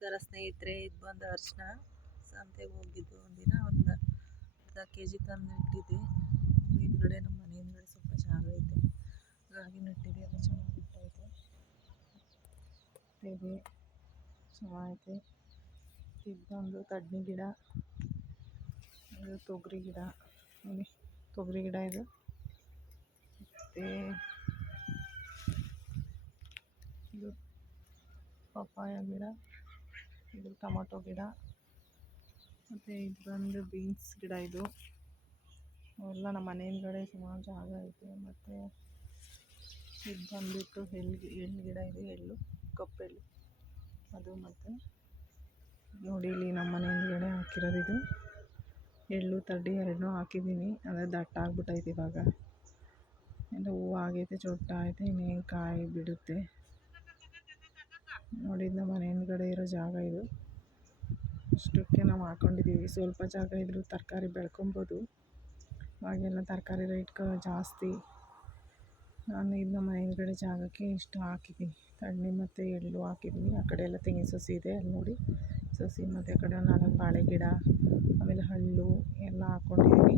ನಮಸ್ಕಾರ ಸ್ನೇಹಿತರೆ, ಇದು ಬಂದು ಅರಿಶಿನ. ಸಂತೆಗೆ ಹೋಗಿದ್ದು ಒಂದಿನ ಒಂದು ಅರ್ಧ ಕೆಜಿ ತಂದು ನೆಟ್ಟಿದ್ದೆ. ಹಿಂದ್ಗಡೆ ನಮ್ಮ ಮನೆ ಹಿಂದ್ಗಡೆ ಸ್ವಲ್ಪ ಜಾಗ ಐತೆ, ಹಾಗಾಗಿ ನೆಟ್ಟಿದ್ದೆ. ಎಲ್ಲ ಚೆನ್ನಾಗಿ ಬಿಟ್ಟೈತೆ, ಇದೆ ಚೆನ್ನಾಗೈತೆ. ಇದು ಬಂದು ತಡ್ನಿ ಗಿಡ, ಇದು ತೊಗರಿ ಗಿಡ. ನೋಡಿ, ತೊಗರಿ ಗಿಡ ಇದು. ಮತ್ತು ಇದು ಪಪ್ಪಾಯ ಗಿಡ, ಇದು ಟೊಮೊಟೊ ಗಿಡ. ಮತ್ತು ಇದು ಬಂದು ಬೀನ್ಸ್ ಗಿಡ. ಇದು ಎಲ್ಲ ನಮ್ಮ ಮನೆ ಹಿಂದ್ಗಡೆ ಸುಮಾರು ಜಾಗ ಐತೆ. ಮತ್ತು ಇದು ಬಂದುಬಿಟ್ಟು ಎಳ್ಳು ಗಿಡ ಇದೆ, ಎಳ್ಳು, ಕಪ್ಪೆಳ್ಳು ಅದು. ಮತ್ತು ನೋಡಿ, ಇಲ್ಲಿ ನಮ್ಮ ಮನೆ ಹಿಂದ್ಗಡೆ ಹಾಕಿರೋದು ಇದು ಎಳ್ಳು ತಡ್ಡಿ ಎರಡನ್ನೂ ಹಾಕಿದ್ದೀನಿ. ಅಂದರೆ ದಟ್ಟ ಆಗ್ಬಿಟ್ಟೈತೆ ಇವಾಗ, ಎಲ್ಲ ಹೂವು ಆಗೈತೆ, ಚೊಟ್ಟ ಐತೆ, ಇನ್ನೇನು ಕಾಯಿ ಬಿಡುತ್ತೆ. ನೋಡಿ, ನಮ್ಮ ಮನೆ ಹಿಂದ್ಗಡೆ ಇರೋ ಜಾಗ ಇದು. ಅಷ್ಟಕ್ಕೆ ನಾವು ಹಾಕೊಂಡಿದ್ದೀವಿ. ಸ್ವಲ್ಪ ಜಾಗ ಇದ್ದರೂ ತರಕಾರಿ ಬೆಳ್ಕೊಬೋದು. ಇವಾಗೆಲ್ಲ ತರಕಾರಿ ರೇಟ್ ಜಾಸ್ತಿ. ನಾನು ಇದು ನಮ್ಮ ಮನೆ ಹಿಂದ್ಗಡೆ ಜಾಗಕ್ಕೆ ಇಷ್ಟು ಹಾಕಿದ್ದೀನಿ. ತಣ್ಣೆ ಮತ್ತು ಎಳ್ಳು ಹಾಕಿದ್ದೀನಿ. ಆ ಕಡೆ ಎಲ್ಲ ತೆಂಗಿನ ಸಸಿ ಇದೆ, ಅಲ್ಲಿ ನೋಡಿ ಸಸಿ. ಮತ್ತು ಆ ಕಡೆ 4 ಬಾಳೆ ಗಿಡ, ಆಮೇಲೆ ಹಳ್ಳು ಎಲ್ಲ ಹಾಕ್ಕೊಂಡಿದ್ದೀನಿ.